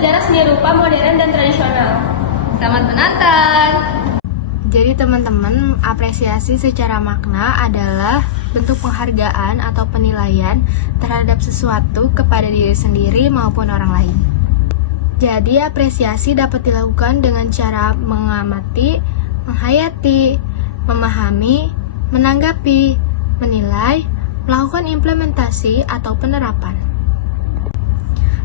sejarah seni rupa modern dan tradisional. Selamat menonton! Jadi teman-teman, apresiasi secara makna adalah bentuk penghargaan atau penilaian terhadap sesuatu kepada diri sendiri maupun orang lain. Jadi apresiasi dapat dilakukan dengan cara mengamati, menghayati, memahami, menanggapi, menilai, melakukan implementasi atau penerapan.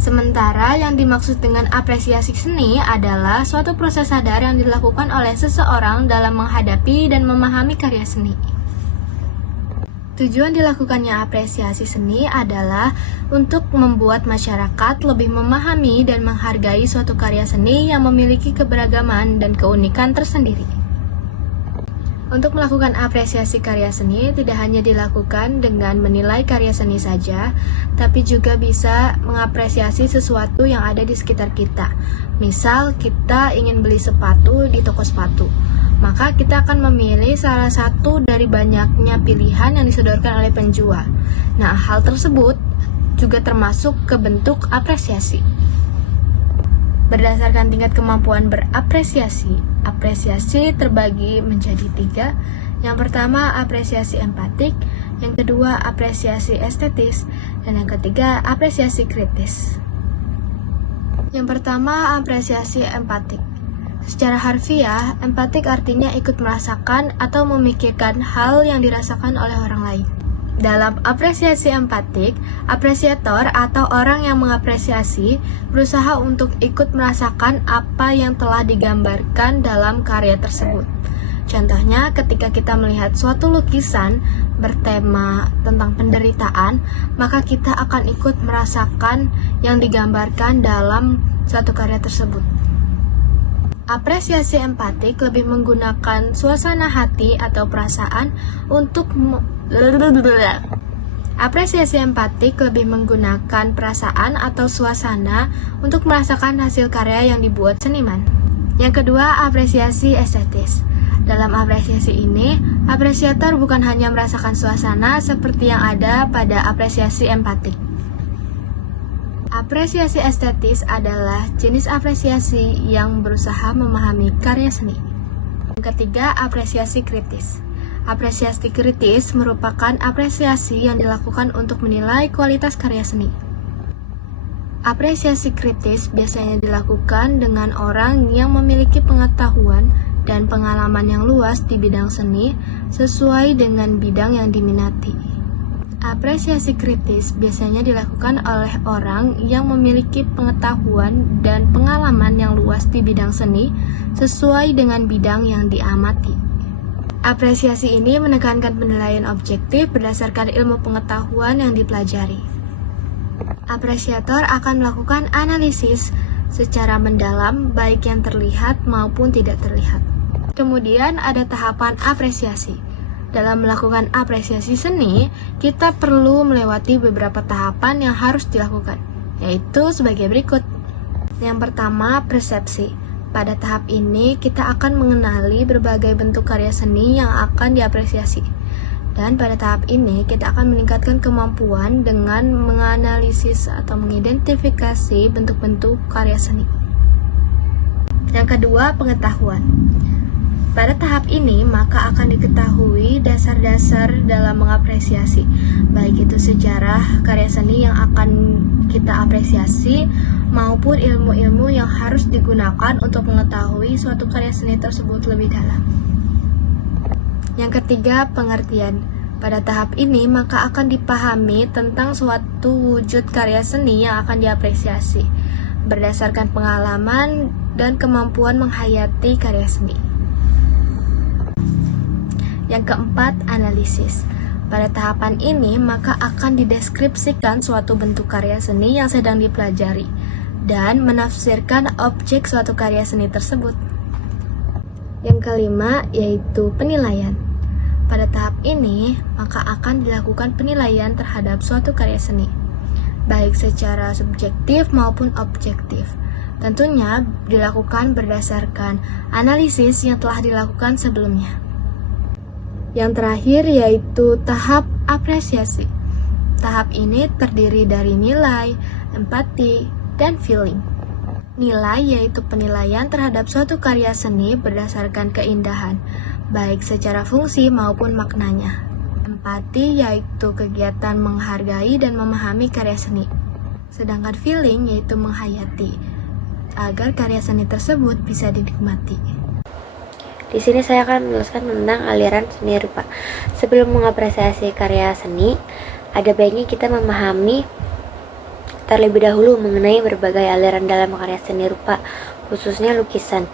Sementara yang dimaksud dengan apresiasi seni adalah suatu proses sadar yang dilakukan oleh seseorang dalam menghadapi dan memahami karya seni. Tujuan dilakukannya apresiasi seni adalah untuk membuat masyarakat lebih memahami dan menghargai suatu karya seni yang memiliki keberagaman dan keunikan tersendiri. Untuk melakukan apresiasi karya seni tidak hanya dilakukan dengan menilai karya seni saja, tapi juga bisa mengapresiasi sesuatu yang ada di sekitar kita. Misal, kita ingin beli sepatu di toko sepatu, maka kita akan memilih salah satu dari banyaknya pilihan yang disodorkan oleh penjual. Nah, hal tersebut juga termasuk ke bentuk apresiasi. Berdasarkan tingkat kemampuan berapresiasi, apresiasi terbagi menjadi 3. Yang pertama, apresiasi empatik. Yang kedua, apresiasi estetis. Dan yang ketiga, apresiasi kritis. Yang pertama, apresiasi empatik. Secara harfiah, empatik artinya ikut merasakan atau memikirkan hal yang dirasakan oleh orang lain. Dalam apresiasi empatik, apresiator atau orang yang mengapresiasi berusaha untuk ikut merasakan apa yang telah digambarkan dalam karya tersebut. Contohnya, ketika kita melihat suatu lukisan bertema tentang penderitaan, maka kita akan ikut merasakan yang digambarkan dalam suatu karya tersebut. Apresiasi empatik lebih menggunakan suasana hati atau perasaan untuk Apresiasi empatik lebih menggunakan perasaan atau suasana untuk merasakan hasil karya yang dibuat seniman. Yang kedua, apresiasi estetis. Dalam apresiasi ini, apresiator bukan hanya merasakan suasana seperti yang ada pada apresiasi empatik. Apresiasi estetis adalah jenis apresiasi yang berusaha memahami karya seni. Yang ketiga, apresiasi kritis. Apresiasi kritis merupakan apresiasi yang dilakukan untuk menilai kualitas karya seni. Apresiasi kritis biasanya dilakukan dengan orang yang memiliki pengetahuan dan pengalaman yang luas di bidang seni sesuai dengan bidang yang diminati. Apresiasi kritis biasanya dilakukan oleh orang yang memiliki pengetahuan dan pengalaman yang luas di bidang seni sesuai dengan bidang yang diamati. Apresiasi ini menekankan penilaian objektif berdasarkan ilmu pengetahuan yang dipelajari. Apresiator akan melakukan analisis secara mendalam baik yang terlihat maupun tidak terlihat. Kemudian ada tahapan apresiasi. Dalam melakukan apresiasi seni, kita perlu melewati beberapa tahapan yang harus dilakukan, yaitu sebagai berikut. Yang pertama, persepsi. Pada tahap ini, kita akan mengenali berbagai bentuk karya seni yang akan diapresiasi. Dan pada tahap ini, kita akan meningkatkan kemampuan dengan menganalisis atau mengidentifikasi bentuk-bentuk karya seni. Yang kedua, pengetahuan. Pada tahap ini, maka akan diketahui dasar-dasar dalam mengapresiasi, baik itu sejarah karya seni yang akan kita apresiasi, maupun ilmu-ilmu yang harus digunakan untuk mengetahui suatu karya seni tersebut lebih dalam. Yang ketiga, pengertian. Pada tahap ini, maka akan dipahami tentang suatu wujud karya seni yang akan diapresiasi, berdasarkan pengalaman dan kemampuan menghayati karya seni. Yang keempat, analisis. Pada tahapan ini, maka akan dideskripsikan suatu bentuk karya seni yang sedang dipelajari dan menafsirkan objek suatu karya seni tersebut. Yang kelima, yaitu penilaian. Pada tahap ini, maka akan dilakukan penilaian terhadap suatu karya seni, baik secara subjektif maupun objektif. Tentunya dilakukan berdasarkan analisis yang telah dilakukan sebelumnya. Yang terakhir yaitu tahap apresiasi. Tahap ini terdiri dari nilai, empati, dan feeling. Nilai yaitu penilaian terhadap suatu karya seni berdasarkan keindahan, baik secara fungsi maupun maknanya. Empati yaitu kegiatan menghargai dan memahami karya seni. Sedangkan feeling yaitu menghayati, agar karya seni tersebut bisa dinikmati. Di sini saya akan menjelaskan tentang aliran seni rupa. Sebelum mengapresiasi karya seni, ada baiknya kita memahami terlebih dahulu mengenai berbagai aliran dalam karya seni rupa, khususnya lukisan.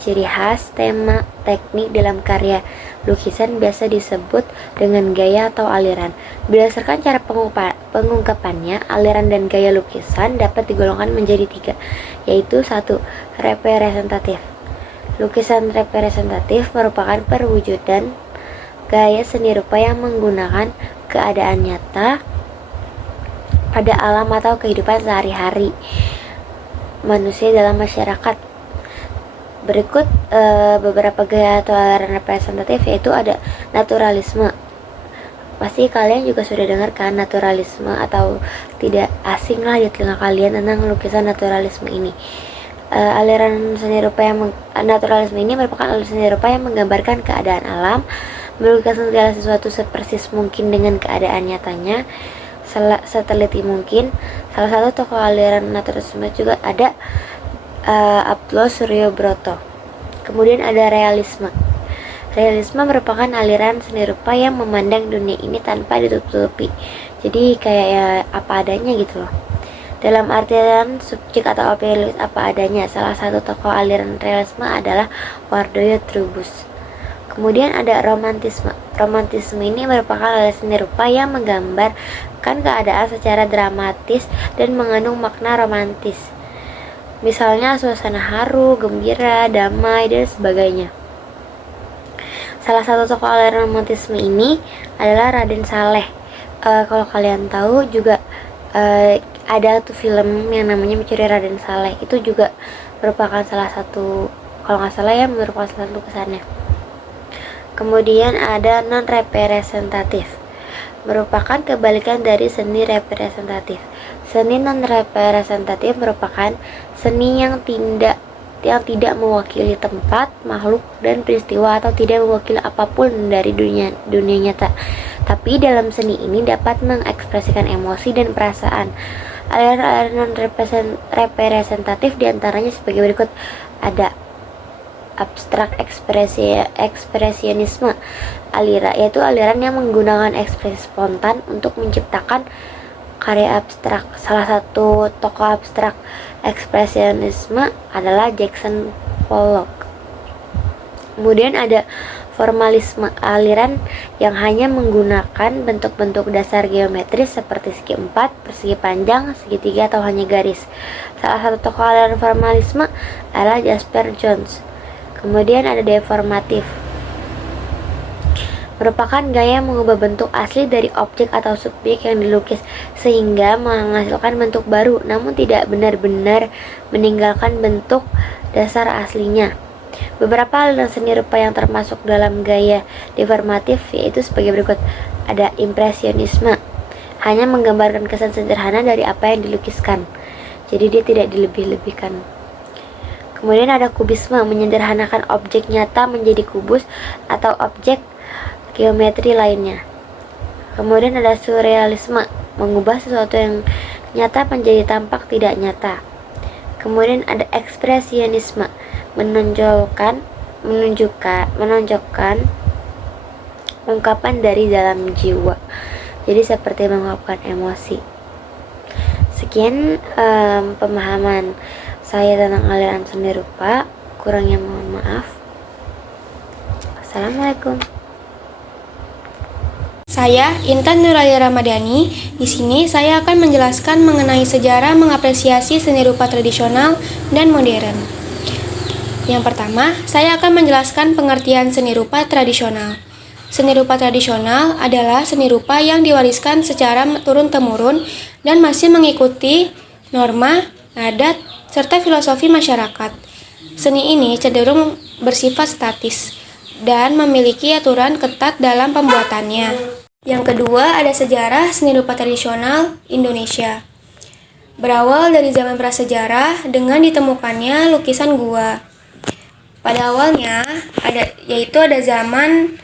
Ciri khas, tema, teknik dalam karya lukisan biasa disebut dengan gaya atau aliran. Berdasarkan cara pengungkapannya, aliran dan gaya lukisan dapat digolongkan menjadi 3, yaitu 1. Representatif. Lukisan representatif merupakan perwujudan gaya seni rupa yang menggunakan keadaan nyata pada alam atau kehidupan sehari-hari manusia dalam masyarakat. Berikut beberapa gaya atau aliran representatif, yaitu ada naturalisme. Pasti kalian juga sudah dengar kan naturalisme, atau tidak asing lah di telinga kalian tentang lukisan naturalisme ini. Aliran seni rupa yang naturalisme ini merupakan aliran seni rupa yang menggambarkan keadaan alam, melukiskan segala sesuatu sepersis mungkin dengan keadaan nyatanya, seteliti mungkin. Salah satu tokoh aliran naturalisme juga ada Abdullah Suryobroto. Kemudian ada realisme. Realisme merupakan aliran seni rupa yang memandang dunia ini tanpa ditutup-tutupi, jadi kayak ya apa adanya gitu loh. Dalam artian subjek atau objek apa adanya. Salah satu tokoh aliran realisme adalah Wardoyo Trubus. Kemudian ada romantisme. Romantisme ini merupakan aliran seni rupa yang menggambarkan keadaan secara dramatis dan mengandung makna romantis. Misalnya suasana haru, gembira, damai, dan sebagainya. Salah satu tokoh aliran romantisme ini adalah Raden Saleh. Kalau kalian tahu juga ada tuh film yang namanya Mencuri Raden Saleh. Itu juga merupakan salah satu, kalau nggak salah ya, merupakan salah satu kesannya. Kemudian ada non-representatif, merupakan kebalikan dari seni representatif. Seni non-representatif merupakan seni yang tidak mewakili tempat, makhluk, dan peristiwa, atau tidak mewakili apapun dari dunia nyata. Tapi dalam seni ini dapat mengekspresikan emosi dan perasaan. Aliran non-representatif diantaranya sebagai berikut. Ada abstrak ekspresionisme, yaitu aliran yang menggunakan ekspresi spontan untuk menciptakan karya abstrak. Salah satu tokoh abstrak ekspresionisme adalah Jackson Pollock. Kemudian ada formalisme, aliran yang hanya menggunakan bentuk-bentuk dasar geometris seperti segi 4, persegi panjang, segitiga, atau hanya garis. Salah satu tokoh aliran formalisme adalah Jasper Johns. Kemudian ada deformatif, merupakan gaya mengubah bentuk asli dari objek atau subjek yang dilukis sehingga menghasilkan bentuk baru, namun tidak benar-benar meninggalkan bentuk dasar aslinya. Beberapa aliran seni rupa yang termasuk dalam gaya deformatif yaitu sebagai berikut. Ada impresionisme, hanya menggambarkan kesan sederhana dari apa yang dilukiskan, jadi dia tidak dilebih-lebihkan. Kemudian ada kubisme, menyederhanakan objek nyata menjadi kubus atau objek geometri lainnya. Kemudian ada surrealisme, mengubah sesuatu yang nyata menjadi tampak tidak nyata. Kemudian ada ekspresionisme, menonjolkan ungkapan dari dalam jiwa, jadi seperti mengungkapkan emosi. Sekian pemahaman saya tentang aliran seni rupa, kurangnya mohon maaf. Assalamualaikum. Saya Intan Nuraya Ramadhani. Di sini saya akan menjelaskan mengenai sejarah mengapresiasi seni rupa tradisional dan modern. Yang pertama, saya akan menjelaskan pengertian seni rupa tradisional. Seni rupa tradisional adalah seni rupa yang diwariskan secara turun-temurun dan masih mengikuti norma, adat, serta filosofi masyarakat. Seni ini cenderung bersifat statis dan memiliki aturan ketat dalam pembuatannya. Yang kedua, ada sejarah seni rupa tradisional Indonesia. Berawal dari zaman prasejarah dengan ditemukannya lukisan gua. Pada awalnya ada zaman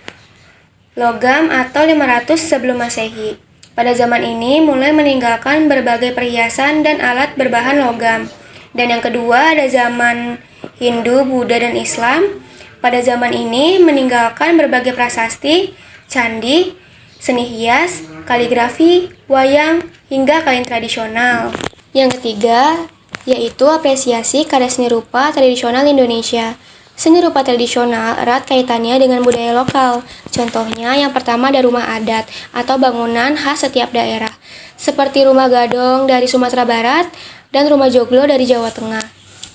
logam atau 500 sebelum Masehi. Pada zaman ini mulai meninggalkan berbagai perhiasan dan alat berbahan logam. Dan yang kedua ada zaman Hindu, Buddha, dan Islam. Pada zaman ini meninggalkan berbagai prasasti, candi, seni hias, kaligrafi, wayang, hingga kain tradisional. Yang ketiga yaitu apresiasi karya seni rupa tradisional Indonesia. Seni rupa tradisional erat kaitannya dengan budaya lokal. Contohnya yang pertama ada rumah adat atau bangunan khas setiap daerah, seperti rumah gadong dari Sumatera Barat dan rumah joglo dari Jawa Tengah.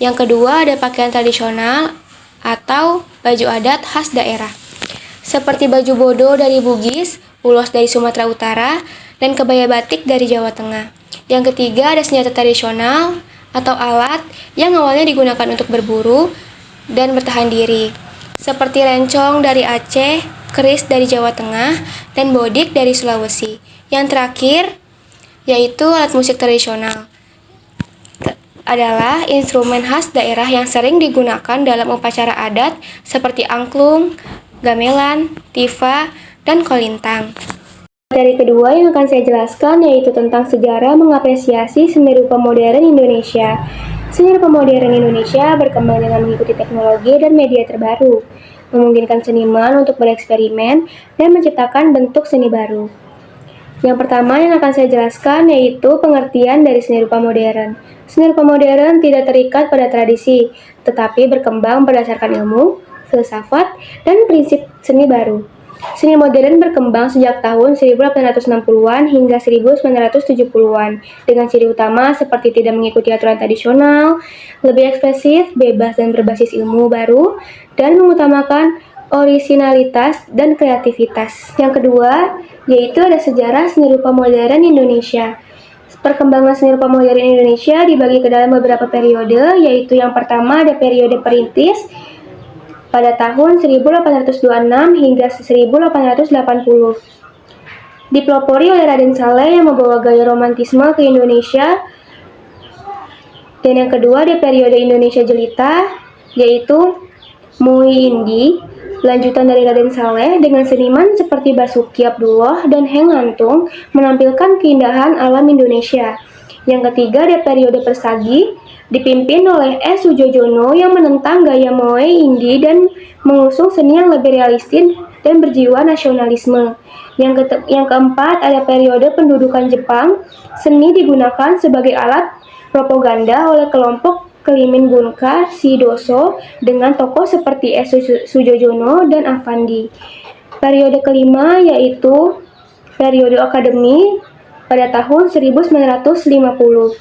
Yang kedua ada pakaian tradisional atau baju adat khas daerah, seperti baju bodo dari Bugis, ulos dari Sumatera Utara, dan kebaya batik dari Jawa Tengah. Yang ketiga ada senjata tradisional atau alat yang awalnya digunakan untuk berburu dan bertahan diri, seperti rencong dari Aceh, keris dari Jawa Tengah, dan bodik dari Sulawesi. Yang terakhir yaitu alat musik tradisional adalah instrumen khas daerah yang sering digunakan dalam upacara adat seperti angklung, gamelan, tifa, dan kolintang. Materi kedua yang akan saya jelaskan yaitu tentang sejarah mengapresiasi seni rupa modern Indonesia. Seni rupa modern Indonesia berkembang dengan mengikuti teknologi dan media terbaru, memungkinkan seniman untuk bereksperimen dan menciptakan bentuk seni baru. Yang pertama yang akan saya jelaskan yaitu pengertian dari seni rupa modern. Seni rupa modern tidak terikat pada tradisi, tetapi berkembang berdasarkan ilmu, filsafat, dan prinsip seni baru. Seni modern berkembang sejak tahun 1860-an hingga 1970-an, dengan ciri utama seperti tidak mengikuti aturan tradisional, lebih ekspresif, bebas dan berbasis ilmu baru, dan mengutamakan orisinalitas dan kreativitas. Yang kedua, yaitu ada sejarah seni rupa modern Indonesia. Perkembangan seni rupa modern Indonesia dibagi ke dalam beberapa periode, yaitu yang pertama ada periode perintis pada tahun 1826 hingga 1880. Dipelopori oleh Raden Saleh yang membawa gaya romantisme ke Indonesia. Dan yang kedua ada periode Indonesia Jelita, yaitu Muhyiddin, lanjutan dari Raden Saleh dengan seniman seperti Basuki Abdullah dan Heng Lantung menampilkan keindahan alam Indonesia. Yang ketiga ada periode Persagi, dipimpin oleh S. Sujojono yang menentang gaya moe indie dan mengusung seni yang lebih realistis dan berjiwa nasionalisme. Yang keempat ada periode pendudukan Jepang, seni digunakan sebagai alat propaganda oleh kelompok Kelimin Bunka Sidoso dengan tokoh seperti S. Sujojono dan Affandi. Periode kelima yaitu periode akademi pada tahun 1950.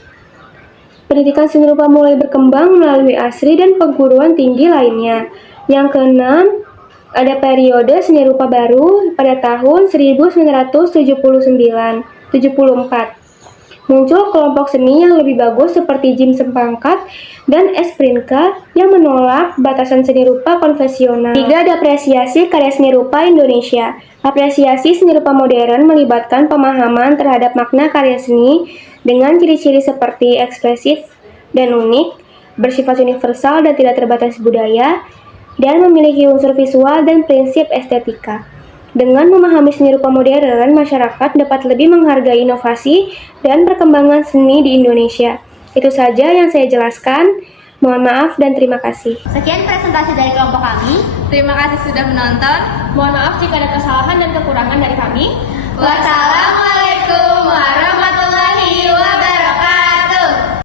Pendidikan seni rupa mulai berkembang melalui ASRI dan perguruan tinggi lainnya. Yang keenam ada periode seni rupa baru pada tahun 1974. Muncul kelompok seni yang lebih bagus seperti Jim Sempangkat dan S. Prinka yang menolak batasan seni rupa konvensional. Tiga ada apresiasi karya seni rupa Indonesia. Apresiasi seni rupa modern melibatkan pemahaman terhadap makna karya seni dengan ciri-ciri seperti ekspresif dan unik, bersifat universal dan tidak terbatas budaya, dan memiliki unsur visual dan prinsip estetika. Dengan memahami seni rupa modern, masyarakat dapat lebih menghargai inovasi dan perkembangan seni di Indonesia. Itu saja yang saya jelaskan. Mohon maaf dan terima kasih. Sekian presentasi dari kelompok kami. Terima kasih sudah menonton. Mohon maaf jika ada kesalahan dan kekurangan dari kami. Wassalamualaikum warahmatullahi wabarakatuh.